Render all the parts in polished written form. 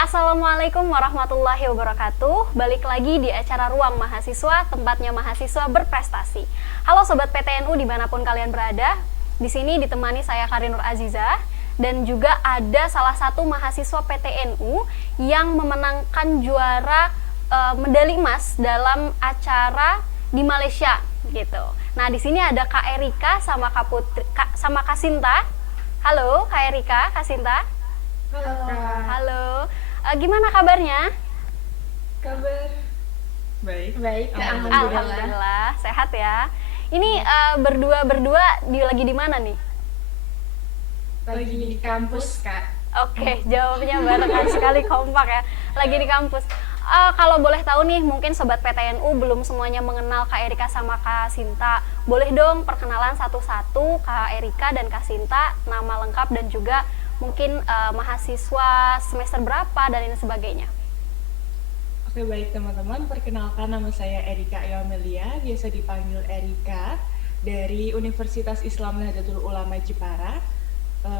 Assalamualaikum warahmatullahi wabarakatuh. Balik lagi di acara Ruang Mahasiswa, tempatnya mahasiswa berprestasi. Halo Sobat PTNU dimanapun kalian berada. Di sini ditemani saya Karin Nur Aziza dan juga ada salah satu mahasiswa PTNU yang memenangkan juara medali emas dalam acara di Malaysia gitu. Nah, di sini ada Kak Erika sama Kak Putri, sama Kak Sinta. Halo Kak Erika, Kak Sinta. Halo Kak. Halo. Gimana kabarnya? Kabar baik. Baik, Alhamdulillah, sehat ya. Ini berdua lagi di mana nih? Lagi di kampus, Kak. Oke, jawabnya barengan sekali, kompak ya. Lagi di kampus. Kalau boleh tahu nih, mungkin Sobat PTNU belum semuanya mengenal Kak Erika sama Kak Sinta. Boleh dong perkenalan satu-satu Kak Erika dan Kak Sinta, nama lengkap dan juga mungkin mahasiswa semester berapa dan lain sebagainya. Oke, baik teman-teman, perkenalkan nama saya Erika Yomelia, biasa dipanggil Erika, dari Universitas Islam Nahdlatul Ulama Jepara,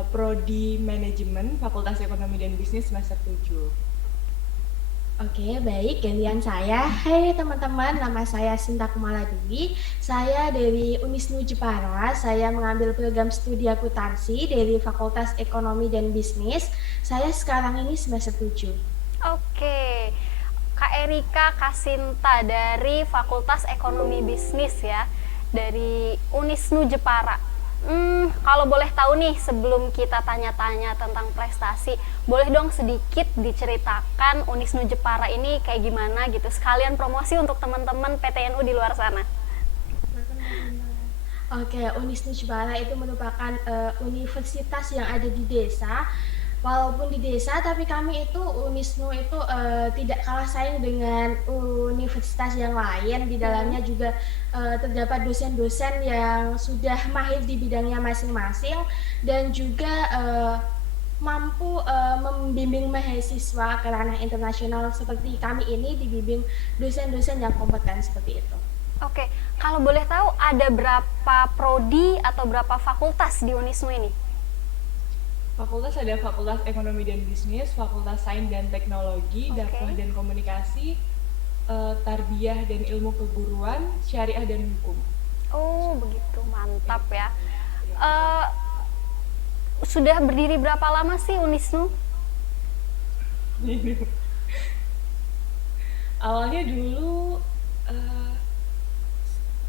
Prodi Manajemen, Fakultas Ekonomi dan Bisnis semester 7. Oke, baik. Gantian saya. Hai teman-teman, nama saya Sinta Kumala Dewi. Saya dari Unisnu Jepara. Saya mengambil program studi akuntansi dari Fakultas Ekonomi dan Bisnis. Saya sekarang ini semester 7. Oke, Kak Erika, Kak Sinta dari Fakultas Ekonomi Bisnis ya, dari Unisnu Jepara. Kalau boleh tahu nih, sebelum kita tanya-tanya tentang prestasi, boleh dong sedikit diceritakan Unisnu Jepara ini kayak gimana gitu, sekalian promosi untuk teman-teman PTNU di luar sana. Oke, Unisnu Jepara itu merupakan universitas yang ada di desa. Walaupun di desa, tapi kami itu Unisnu itu tidak kalah saing dengan universitas yang lain. Di dalamnya juga terdapat dosen-dosen yang sudah mahir di bidangnya masing-masing dan juga mampu membimbing mahasiswa ke ranah internasional seperti kami ini dibimbing dosen-dosen yang kompeten seperti itu. Oke, kalau boleh tahu ada berapa prodi atau berapa fakultas di Unisnu ini? Fakultas ada Fakultas Ekonomi dan Bisnis, Fakultas Sains dan Teknologi, Dakwah dan Komunikasi, Tarbiyah dan Ilmu Keguruan, Syariah dan Hukum. Oh, begitu, mantap ya. Sudah berdiri berapa lama sih Unisnu? Awalnya dulu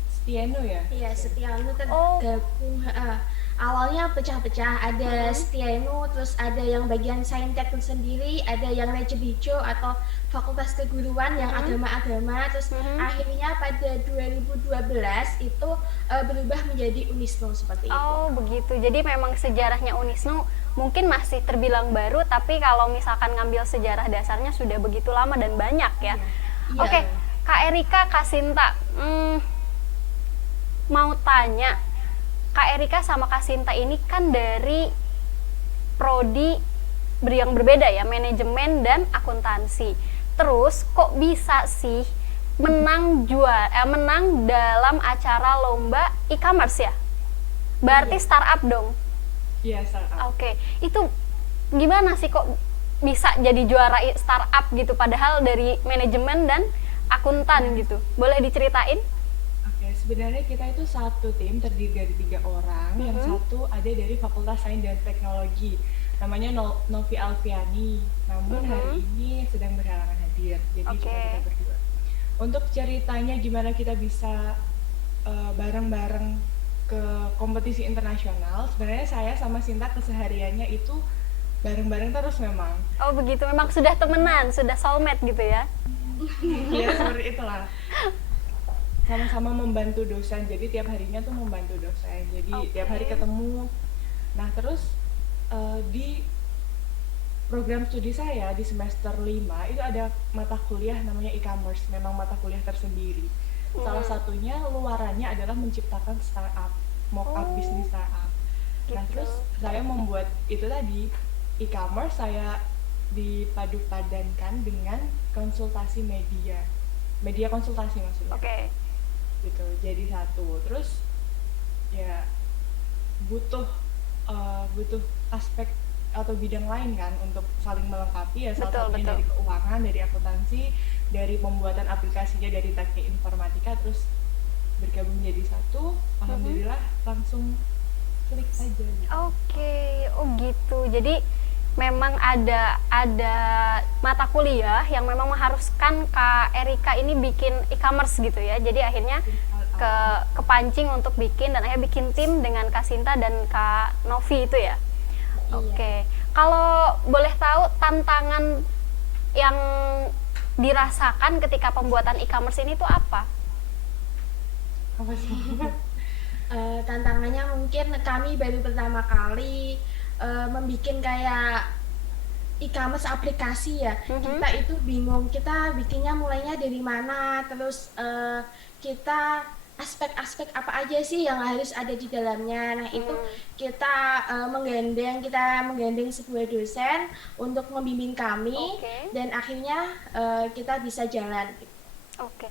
Setiano ya? Iya, Setiano tergabung. Awalnya pecah-pecah, ada Setiano, terus ada yang bagian Saintek sendiri, ada yang Raja Hijau atau Fakultas Keguruan yang agama-agama, terus akhirnya pada 2012 itu berubah menjadi Unisnu seperti itu. Oh begitu, jadi memang sejarahnya Unisnu mungkin masih terbilang baru, tapi kalau misalkan ngambil sejarah dasarnya sudah begitu lama dan banyak ya. Oke, Kak Erika, Kak Sinta, mau tanya, Kak Erika sama Kak Sinta ini kan dari prodi yang berbeda ya, manajemen dan akuntansi. Terus kok bisa sih menang dalam acara lomba e-commerce ya? Berarti startup dong? Iya, startup. Oke, itu gimana sih kok bisa jadi juara startup gitu, padahal dari manajemen dan akuntan gitu? Boleh diceritain? Sebenarnya kita itu satu tim terdiri dari 3 orang. Yang satu ada dari Fakultas Sains dan Teknologi, namanya Novi Alfiani. Namun hari ini sedang berhalangan hadir, jadi cuma kita berdua. Untuk ceritanya gimana kita bisa bareng-bareng ke kompetisi internasional, sebenarnya saya sama Sinta kesehariannya itu bareng-bareng terus memang. Oh begitu, memang sudah temenan, sudah soulmate gitu ya? Iya, seperti itulah. Sama-sama membantu dosen, jadi tiap harinya tuh membantu dosen, jadi tiap hari ketemu. Nah terus di program studi saya di semester 5 itu ada mata kuliah namanya e-commerce, memang mata kuliah tersendiri. Salah satunya luarannya adalah menciptakan startup, mock-up bisnis startup. Nah terus saya membuat itu tadi, e-commerce saya dipadu-padankan dengan konsultasi media konsultasi maksudnya. Gitu, jadi satu. Terus ya butuh aspek atau bidang lain kan untuk saling melengkapi ya, salah Betul, satunya betul. dari keuangan, dari akuntansi, dari pembuatan aplikasinya, dari teknik informatika, terus bergabung jadi satu. Alhamdulillah langsung klik aja gitu. Oke, oh gitu. Jadi memang ada mata kuliah yang memang mengharuskan Kak Erika ini bikin e-commerce gitu ya. Jadi akhirnya kepancing untuk bikin dan akhirnya bikin tim dengan Kak Sinta dan Kak Novi itu ya. Iya. Oke. Kalau boleh tahu tantangan yang dirasakan ketika pembuatan e-commerce ini tuh apa? Apa sih? Tantangannya mungkin kami baru pertama kali membuat kayak e-commerce aplikasi ya. Kita itu bingung, kita bikinnya mulainya dari mana, terus kita aspek-aspek apa aja sih yang harus ada di dalamnya. Nah itu kita menggandeng sebuah dosen untuk membimbing kami. Oke. Dan akhirnya kita bisa jalan. Oke.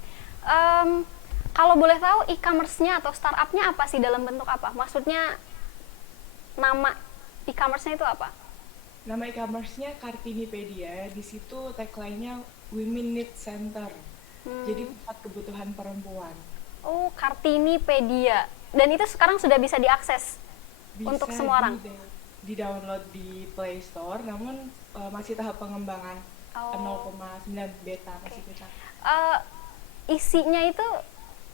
Kalau boleh tahu e-commerce-nya atau startup-nya apa sih, dalam bentuk apa? Maksudnya nama e-commerce-nya itu apa? Nama e-commerce-nya Kartinipedia. Di situ tagline-nya Women Need Center. Jadi pusat kebutuhan perempuan. Oh, Kartinipedia. Dan itu sekarang sudah bisa diakses Bisa untuk semua orang? di-download di Play Store, namun masih tahap pengembangan. Oh. 0,9 beta, masih beta. Isinya itu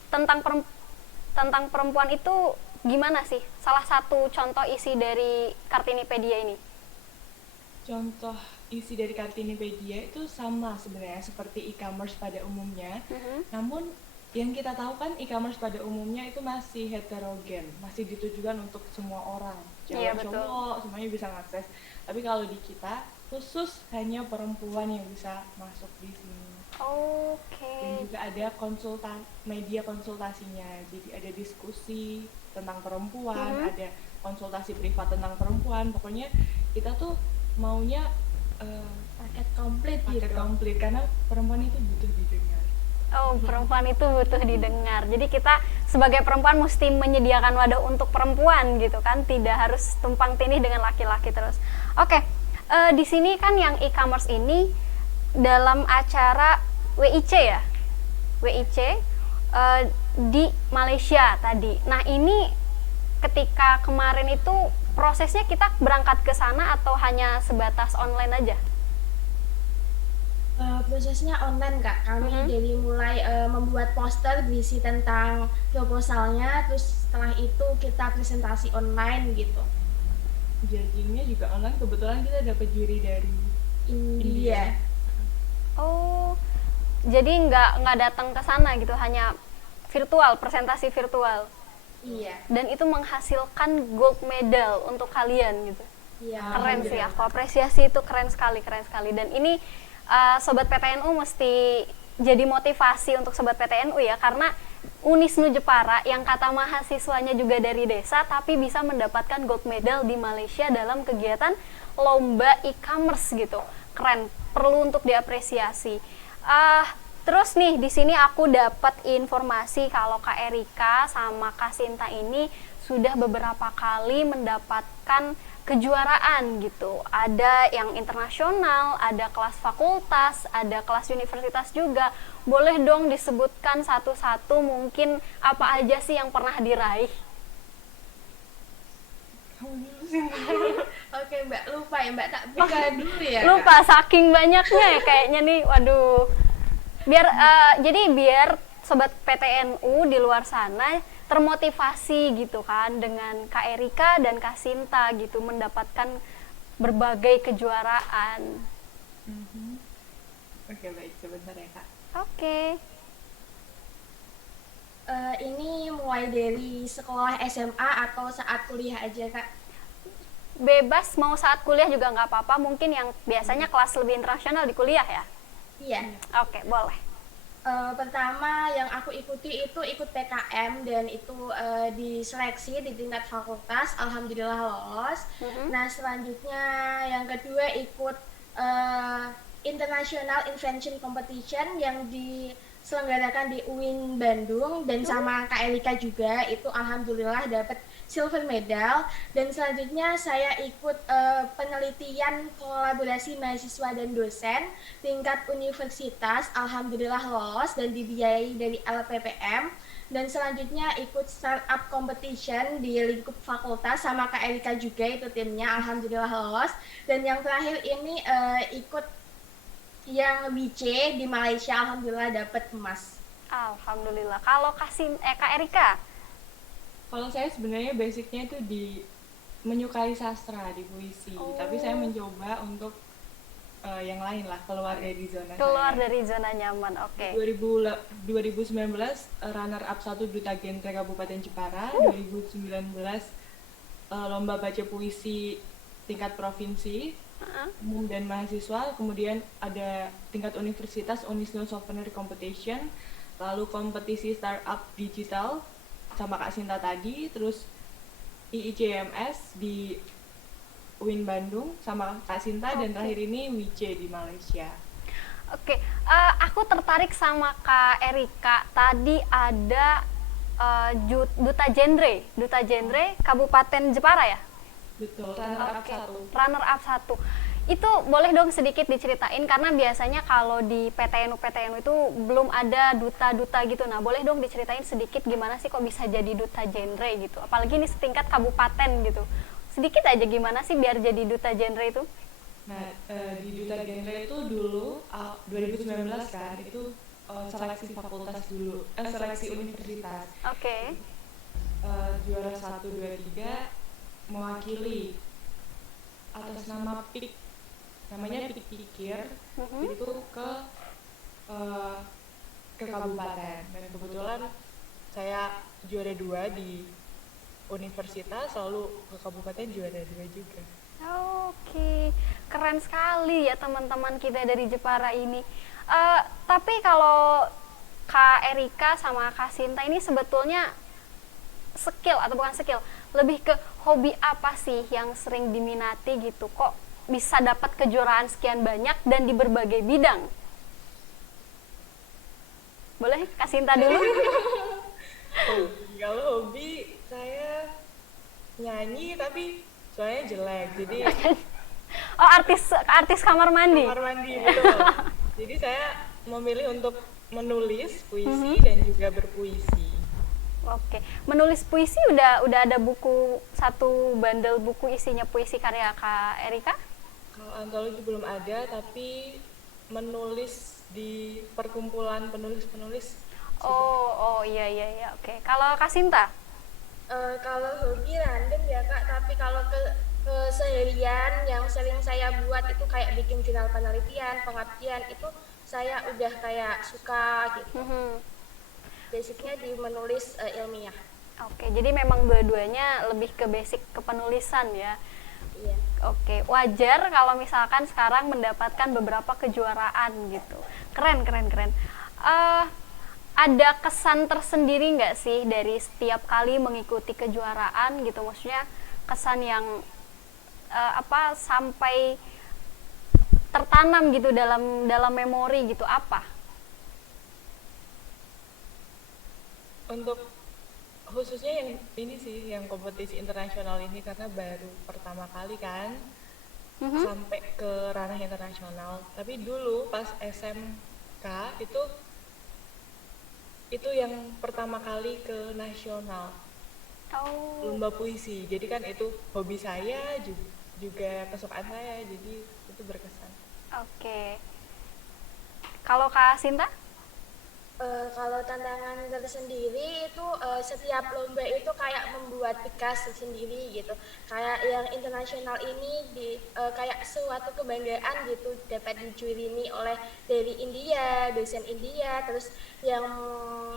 tentang perempuan itu gimana sih? Salah satu contoh isi dari Kartinipedia ini. Contoh isi dari Kartinipedia itu sama sebenarnya seperti e-commerce pada umumnya. Namun yang kita tahu kan e-commerce pada umumnya itu masih heterogen, masih ditujukan untuk semua orang, Iya, cewek, betul. cowok, semuanya bisa mengakses. Tapi kalau di kita khusus hanya perempuan yang bisa masuk di sini. Oke. Dan juga ada media konsultasinya, jadi ada diskusi tentang perempuan, ada konsultasi privat tentang perempuan. Pokoknya kita tuh maunya Paket komplit paket gitu. komplit karena perempuan itu butuh didengar. Oh, perempuan itu butuh didengar. Jadi kita sebagai perempuan mesti menyediakan wadah untuk perempuan gitu kan, tidak harus tumpang tindih dengan laki-laki terus. Oke, di sini kan yang e-commerce ini dalam acara WIC ya, WIC di Malaysia tadi. Nah ini ketika kemarin itu prosesnya kita berangkat ke sana atau hanya sebatas online aja? Prosesnya online Kak, kami dari mulai membuat poster berisi tentang proposalnya, terus setelah itu kita presentasi online gitu. Judgingnya juga online, kebetulan kita dapat juri dari India. Oh, jadi nggak datang ke sana gitu, hanya virtual, presentasi virtual. Iya. Dan itu menghasilkan gold medal untuk kalian gitu. Iya. Keren sih, aku apresiasi itu, keren sekali. Dan ini Sobat PTNU mesti jadi motivasi untuk Sobat PTNU ya, karena Unisnu Jepara yang kata mahasiswanya juga dari desa tapi bisa mendapatkan gold medal di Malaysia dalam kegiatan lomba e-commerce gitu. Keren, perlu untuk diapresiasi. Terus nih di sini aku dapat informasi kalau Kak Erika sama Kak Sinta ini sudah beberapa kali mendapatkan kejuaraan gitu. Ada yang internasional, ada kelas fakultas, ada kelas universitas juga. Boleh dong disebutkan satu-satu mungkin apa aja sih yang pernah diraih? kamu dulu sih. Oke Mbak, lupa ya Mbak, tak buka dulu ya Kak. Lupa, saking banyaknya ya kayaknya nih, waduh. Biar Sobat PTNU di luar sana termotivasi gitu kan dengan Kak Erika dan Kak Sinta gitu mendapatkan berbagai kejuaraan. Oke, baik, sebentar ya Kak. Oke. Ini mulai dari sekolah SMA atau saat kuliah aja Kak? Bebas, mau saat kuliah juga nggak apa-apa, mungkin yang biasanya kelas lebih internasional di kuliah ya. Iya. Oke, boleh. Pertama yang aku ikuti itu ikut PKM dan itu diseleksi di tingkat fakultas, alhamdulillah lolos. Nah selanjutnya yang kedua ikut International Invention Competition yang diselenggarakan di UIN Bandung, dan sama Kak Erika juga itu alhamdulillah dapat silver medal. Dan selanjutnya saya ikut penelitian kolaborasi mahasiswa dan dosen tingkat universitas, alhamdulillah lolos dan dibiayai dari LPPM. Dan selanjutnya ikut startup competition di lingkup fakultas sama Kak Erika juga, itu timnya alhamdulillah lolos. Dan yang terakhir ini ikut yang WC di Malaysia, alhamdulillah dapat emas. Alhamdulillah. Kalau Kak Erika? Kalau saya sebenarnya basicnya itu menyukai sastra di puisi, tapi saya mencoba untuk yang lain lah, keluar dari zona dari zona nyaman. Oke. 2019 runner up 1 Duta Genre Kabupaten Jepara, 2019 lomba baca puisi tingkat provinsi umum dan mahasiswa, kemudian ada tingkat universitas Unisnu Souvenir Competition, lalu kompetisi startup digital sama Kak Sinta tadi, terus IICMS di UIN Bandung sama Kak Sinta, dan terakhir ini WIC di Malaysia. Oke, aku tertarik sama Kak Erika. Tadi ada Duta Genre Kabupaten Jepara ya? Betul, runner up 1. Runner up 1. Itu boleh dong sedikit diceritain, karena biasanya kalau di PTNU itu belum ada duta-duta gitu. Nah, boleh dong diceritain sedikit gimana sih kok bisa jadi duta genre gitu. Apalagi ini setingkat kabupaten gitu. Sedikit aja gimana sih biar jadi duta genre itu? Nah, di Duta Genre itu dulu 2019 kan, itu seleksi fakultas dulu, seleksi universitas. Oke. Juara 1, 2, 3 mewakili atas nama PIK, namanya PIK Pikir, itu ke kabupaten. Dan kebetulan saya juara 2 di universitas, lalu ke kabupaten juara 2 juga. Oke, keren sekali ya teman-teman kita dari Jepara ini. Tapi kalau Kak Erika sama Kak Sinta ini sebetulnya skill atau bukan skill, lebih ke hobi apa sih yang sering diminati gitu, kok bisa dapat kejuaraan sekian banyak dan di berbagai bidang? Boleh Kak Sinta dulu? Kalau hobi saya nyanyi, tapi suaranya jelek, jadi Oh, artis kamar mandi. Betul. Jadi saya memilih untuk menulis puisi dan juga berpuisi. Oke, menulis puisi udah ada satu bandel buku isinya puisi karya Kak Erika? Kalau antologi belum ada, tapi menulis di perkumpulan penulis-penulis. Oh iya, oke. Kalau Kak Sinta? Kalau hobi random ya Kak, tapi kalau keseharian yang sering saya buat itu kayak bikin jurnal penelitian, pengabdian, itu saya udah kayak suka gitu. Basicnya di menulis ilmiah. Oke, jadi memang dua-duanya lebih ke basic kepenulisan ya. Iya. Oke, wajar kalau misalkan sekarang mendapatkan beberapa kejuaraan gitu. Keren. Ada kesan tersendiri nggak sih dari setiap kali mengikuti kejuaraan gitu? Maksudnya kesan yang sampai tertanam gitu dalam memori gitu, apa? Untuk khususnya yang ini sih, yang kompetisi internasional ini, karena baru pertama kali kan sampai ke ranah internasional. Tapi dulu pas SMK itu yang pertama kali ke nasional, lomba puisi. Jadi kan itu hobi saya juga kesukaan saya, jadi itu berkesan. Oke. Kalau Kak Sinta? Kalau tantangan tersendiri itu setiap lomba itu kayak membuat pikas sendiri gitu. Kayak yang internasional ini kayak suatu kebanggaan gitu, dapat dijurini oleh dari India, dosen India, terus yang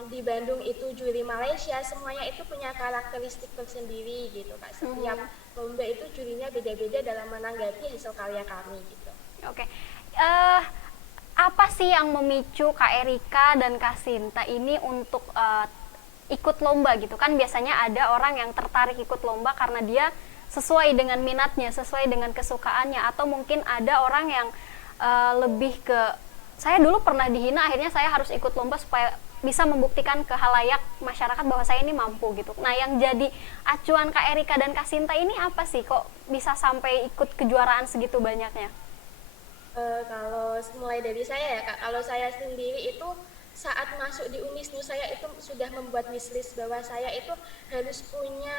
di Bandung itu juri Malaysia, semuanya itu punya karakteristik tersendiri gitu Kak. Setiap lomba itu jurinya beda-beda dalam menanggapi hasil karya kami gitu. Oke. Apa sih yang memicu Kak Erika dan Kak Sinta ini untuk ikut lomba gitu? Kan biasanya ada orang yang tertarik ikut lomba karena dia sesuai dengan minatnya, sesuai dengan kesukaannya, atau mungkin ada orang yang lebih ke saya dulu pernah dihina, akhirnya saya harus ikut lomba supaya bisa membuktikan ke halayak masyarakat bahwa saya ini mampu gitu. Nah, yang jadi acuan Kak Erika dan Kak Sinta ini apa sih? Kok bisa sampai ikut kejuaraan segitu banyaknya? Kalau mulai dari saya ya Kak, kalau saya sendiri itu saat masuk di Unisnu saya itu sudah membuat wishlist bahwa saya itu harus punya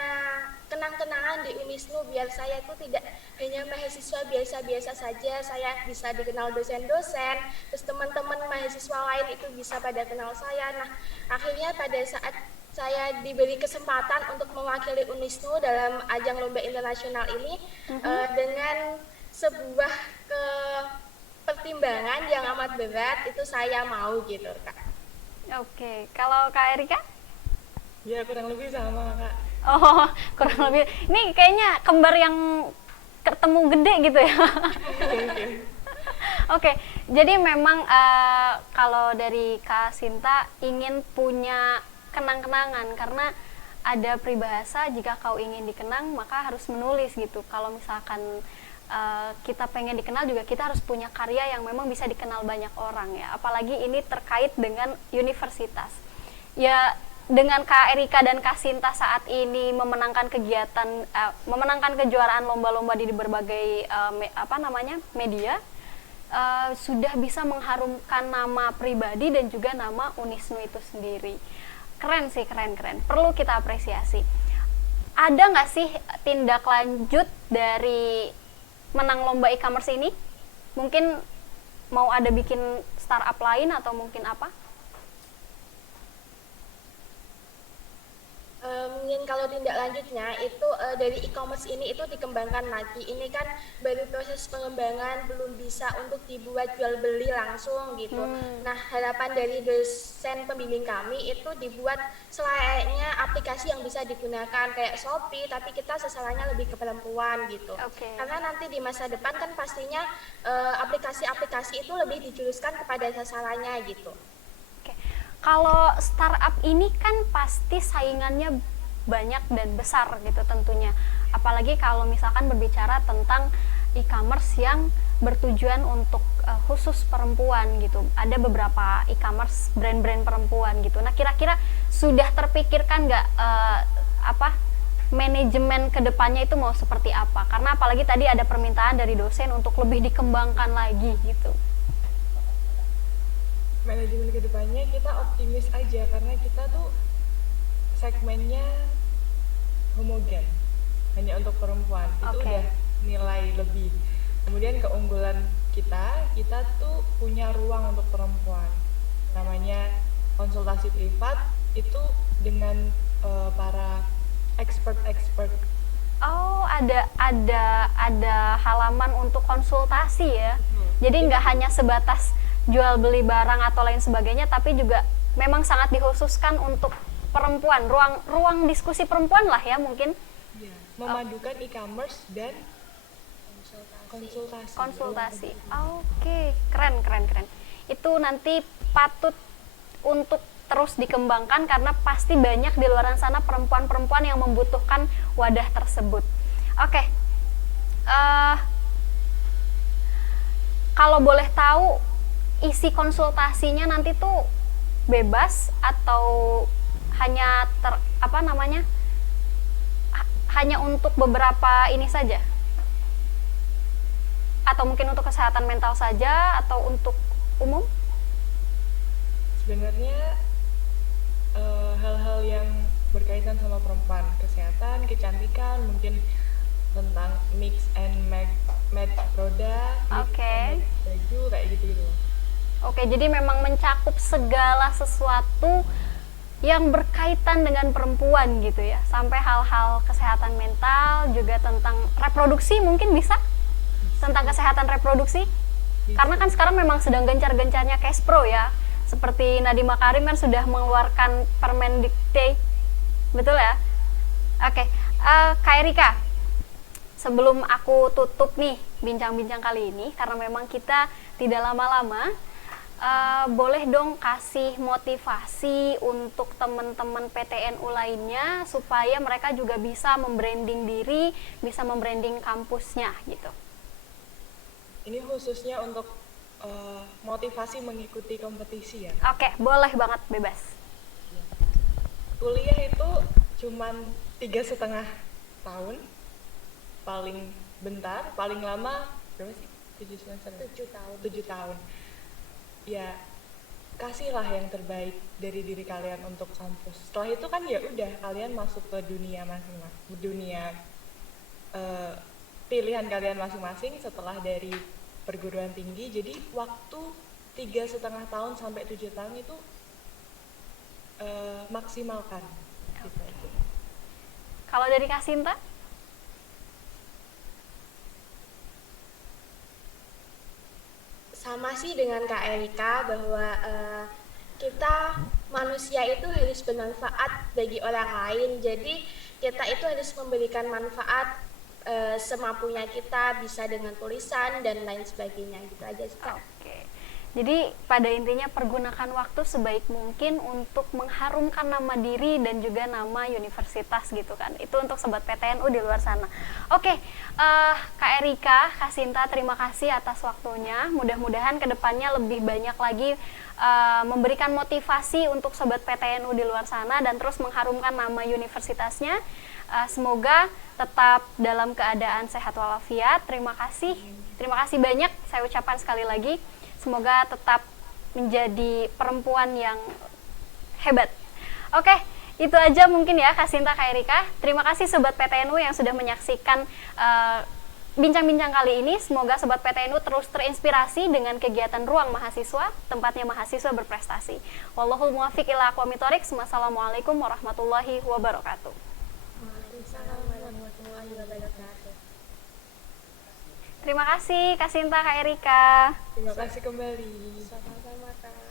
kenang-kenangan di Unisnu biar saya itu tidak hanya mahasiswa biasa-biasa saja, saya bisa dikenal dosen-dosen, terus teman-teman mahasiswa lain itu bisa pada kenal saya. Nah, akhirnya pada saat saya diberi kesempatan untuk mewakili Unisnu dalam ajang lomba internasional ini dengan sebuah pertimbangan yang amat berat, itu saya mau gitu Kak. Oke, kalau Kak Erika? Ya kurang lebih sama Kak. Oh, kurang lebih. Ini kayaknya kembar yang ketemu gede gitu ya. Oke, jadi memang kalau dari Kak Sinta ingin punya kenang-kenangan karena ada peribahasa jika kau ingin dikenang maka harus menulis gitu. Kalau misalkan kita pengen dikenal juga kita harus punya karya yang memang bisa dikenal banyak orang ya, apalagi ini terkait dengan universitas ya. Dengan Kak Erika dan Kak Sinta saat ini memenangkan kegiatan memenangkan kejuaraan lomba-lomba di berbagai media, sudah bisa mengharumkan nama pribadi dan juga nama Unisnu itu sendiri. Keren sih, keren perlu kita apresiasi. Ada nggak sih tindak lanjut dari menang lomba e-commerce ini? Mungkin mau ada bikin startup lain atau mungkin apa? Mungkin kalau tindak lanjutnya itu dari e-commerce ini itu dikembangkan lagi. Ini kan baru proses pengembangan, belum bisa untuk dibuat jual beli langsung gitu. Nah, harapan dari dosen pembimbing kami itu dibuat selayaknya aplikasi yang bisa digunakan kayak Shopee, tapi kita sasarannya lebih ke perempuan gitu. Karena nanti di masa depan kan pastinya aplikasi-aplikasi itu lebih dijuruskan kepada sasarannya gitu. Kalau startup ini kan pasti saingannya banyak dan besar gitu tentunya. Apalagi kalau misalkan berbicara tentang e-commerce yang bertujuan untuk khusus perempuan gitu. Ada beberapa e-commerce brand-brand perempuan gitu. Nah, kira-kira sudah terpikirkan nggak manajemen kedepannya itu mau seperti apa? Karena apalagi tadi ada permintaan dari dosen untuk lebih dikembangkan lagi gitu. Manajemen kedepannya kita optimis aja karena kita tuh segmennya homogen, hanya untuk perempuan. Itu udah nilai lebih. Kemudian keunggulan kita tuh punya ruang untuk perempuan, namanya konsultasi privat itu dengan para expert. Oh, ada halaman untuk konsultasi ya. Jadi nggak hanya sebatas jual beli barang atau lain sebagainya, tapi juga memang sangat dikhususkan untuk perempuan, ruang diskusi perempuan lah ya mungkin. Ya, memadukan e-commerce dan konsultasi. Oke, keren. Itu nanti patut untuk terus dikembangkan karena pasti banyak di luar sana perempuan-perempuan yang membutuhkan wadah tersebut. Oke. Kalau boleh tahu isi konsultasinya nanti tuh bebas atau hanya hanya untuk beberapa ini saja? Atau mungkin untuk kesehatan mental saja atau untuk umum? Sebenarnya hal-hal yang berkaitan sama perempuan, kesehatan, kecantikan, mungkin tentang mix and match produk, baju kayak gitu. Oke, jadi memang mencakup segala sesuatu yang berkaitan dengan perempuan gitu ya, sampai hal-hal kesehatan mental, juga tentang reproduksi mungkin bisa? Tentang kesehatan reproduksi? Karena kan sekarang memang sedang gencar-gencarnya Kespro ya, seperti Nadiem Makarim kan sudah mengeluarkan Permendikbud, betul ya? Oke, Kak Erika, sebelum aku tutup nih bincang-bincang kali ini, karena memang kita tidak lama-lama, boleh dong kasih motivasi untuk teman-teman PTNU lainnya supaya mereka juga bisa membranding diri, bisa membranding kampusnya gitu. Ini khususnya untuk motivasi mengikuti kompetisi ya. Oke, boleh banget, bebas. Kuliah itu cuman 3,5 tahun, paling bentar, paling lama berapa sih? 7 semester? 7 tahun. 7 tahun. Ya, kasihlah yang terbaik dari diri kalian untuk kampus. Setelah itu kan ya udah kalian masuk ke dunia masing-masing, dunia pilihan kalian masing-masing setelah dari perguruan tinggi. Jadi waktu 3,5 tahun sampai 7 tahun itu maksimalkan. Gitu. Kalau dari Kak Sinta? Sama sih dengan Kak Erika bahwa kita manusia itu harus bermanfaat bagi orang lain. Jadi kita itu harus memberikan manfaat semampunya kita, bisa dengan tulisan dan lain sebagainya, gitu aja sih Kak. Oke. Jadi pada intinya pergunakan waktu sebaik mungkin untuk mengharumkan nama diri dan juga nama universitas gitu kan. Itu untuk sobat PTNU di luar sana. Oke, Kak Erika, Kak Sinta, terima kasih atas waktunya. Mudah-mudahan kedepannya lebih banyak lagi memberikan motivasi untuk sobat PTNU di luar sana dan terus mengharumkan nama universitasnya. Semoga tetap dalam keadaan sehat walafiat. Terima kasih banyak saya ucapkan sekali lagi. Semoga tetap menjadi perempuan yang hebat. Oke, itu aja mungkin ya Kak Sinta, Kak Erika. Terima kasih Sobat PTNU yang sudah menyaksikan bincang-bincang kali ini. Semoga Sobat PTNU terus terinspirasi dengan kegiatan Ruang Mahasiswa, tempatnya mahasiswa berprestasi. Wallahul muwaffiq ila aqwamit thoriq. Wassalamualaikum warahmatullahi wabarakatuh. Waalaikumsalam warahmatullahi wabarakatuh. Terima kasih Kak Sinta, Kak Erika. Terima kasih kembali. Sama-sama Kak.